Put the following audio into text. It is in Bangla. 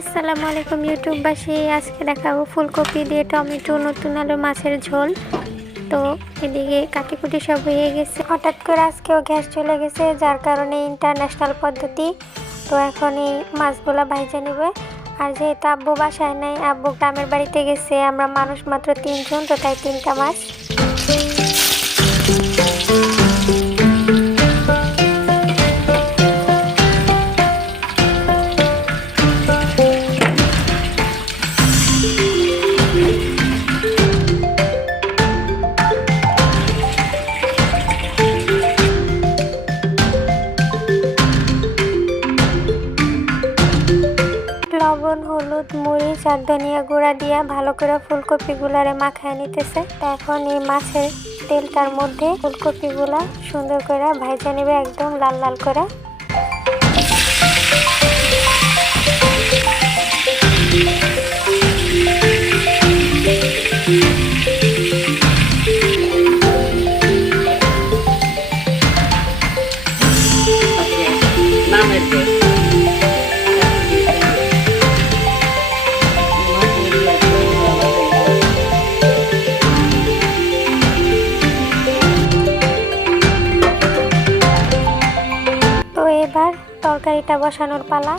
আসসালামু আলাইকুম ইউটিউববাসী। আজকে দেখাবো ফুলকপি দিয়ে টমেটো নতুন আলু মাছের ঝোল। তো এদিকে কাটিকুটি সব হয়ে গেছে, হঠাৎ করে আজকেও গ্যাস চলে গেছে, যার কারণে ইন্টারন্যাশনাল পদ্ধতি। তো এখন এই মাছগুলা ভাইজা নেবে। আর যেহেতু আব্বু বাসায় নাই, আব্বু গ্রামের বাড়িতে গেছে, আমরা মানুষ মাত্র 3 জন, তো তাই 3টা মাছ। লবণ, হলুদ, মরিচ আর ধনিয়া গুঁড়া দিয়ে ভালো করে ফুলকপিগুলারে মাখায় নিতেছে। এখন এই মাছের তেলটার মধ্যে ফুলকপিগুলা সুন্দর করে ভাজা নেবে, একদম লাল লাল করে। এবার তরকারিটা বসানোর পালা।